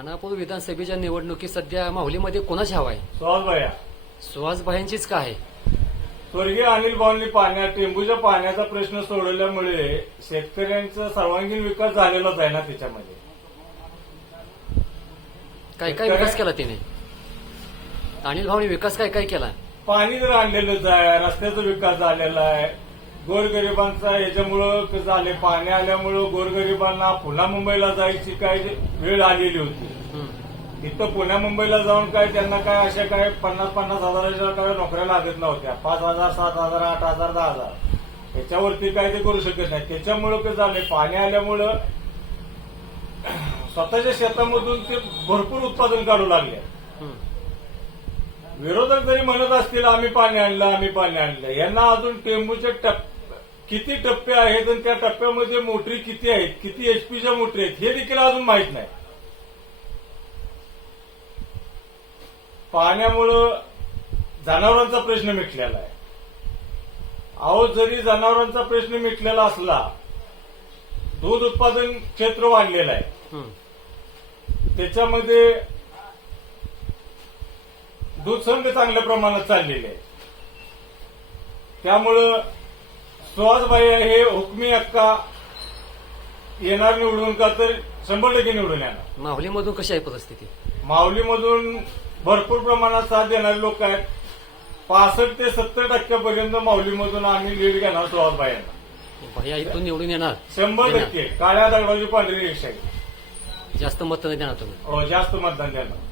खानापूर विधानसभेच्या निवडणुकीत सध्या माहुलीमध्ये कोणाची हवा आहे? सुहास भैया सुहास भायांचीच का आहे? स्वर्गीय अनिल भाऊंनी पाण्यात टेंबूच्या पाण्याचा प्रश्न सोडवल्यामुळे शेतकऱ्यांचा सर्वांगीण विकास झालेलाच आहे ना त्याच्यामध्ये. काय काय विकास केला तिने? अनिल भाऊने विकास काय काय केला? पाणी जर आणलेलंच आहे रस्त्याचा विकास झालेला आहे गोरगरिबांचा याच्यामुळं कसं झाले पाणी आल्यामुळं गोरगरिबांना पुन्हा मुंबईला जायची काय वेळ आलेली होती. इथं पुण्या मुंबईला जाऊन काय त्यांना काय अशा काय पन्नास पन्नास हजाराच्या काय नोकऱ्या लागत नव्हत्या. पाच हजार सात हजार आठ हजार दहा हजार. याच्यावरती काय ते करू शकत नाही. त्याच्यामुळं कसं झालंय? पाणी आल्यामुळं स्वतःच्या शेतामधून ते भरपूर उत्पादन काढू लागले. विरोधक जरी म्हणत असतील आम्ही पाणी आणलं आम्ही पाणी आणलं. यांना अजून टेंबूचे टप किती टप्पे आहेत आणि त्या टप्प्यामध्ये मोटरी किती आहेत किती एचपीच्या मोटरी आहेत हे देखील अजून माहीत नाही. पाण्यामुळं जनावरांचा प्रश्न मिटलेला आहे. अहो जरी जनावरांचा प्रश्न मिटलेला असला दूध उत्पादन क्षेत्र वाढलेलं आहे. त्याच्यामध्ये दूध संघ चांगल्या प्रमाणात चाललेले आहे. त्यामुळं सुहासबाई हे हुकमी अक्का येणार निवडून का तर शंभर टक्के निवडून येणार. माहुलीमधून कशी आहे परिस्थिती? माऊलीमधून भरपूर प्रमाणात साथ देणारे लोक आहेत. पासष्ट ते सत्तर टक्क्यापर्यंत माऊलीमधून आम्ही लीड घेणार सुहासबाईंना. भैया इथून निवडून येणार. शंभर. टक्के. काळ्या दगडाची पांढरी रिक्षा आहे. जास्त मत देणार तुम्ही. हो, जास्त मतदान देणार.